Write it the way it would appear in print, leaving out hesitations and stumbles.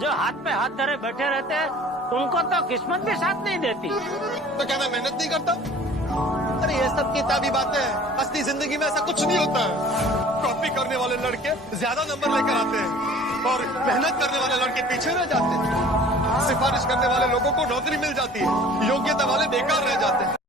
जो हाथ पे हाथ धरे बैठे रहते हैं उनको तो किस्मत भी साथ नहीं देती। तो क्या मैं मेहनत नहीं करता? अरे ये सब किताबी बातें हैं, असली जिंदगी में ऐसा कुछ नहीं होता है। कॉपी करने वाले लड़के ज्यादा नंबर लेकर आते हैं और मेहनत करने वाले लड़के पीछे रह जाते हैं। सिफारिश करने वाले लोगों को नौकरी मिल जाती है, योग्यता वाले बेकार रह जाते हैं।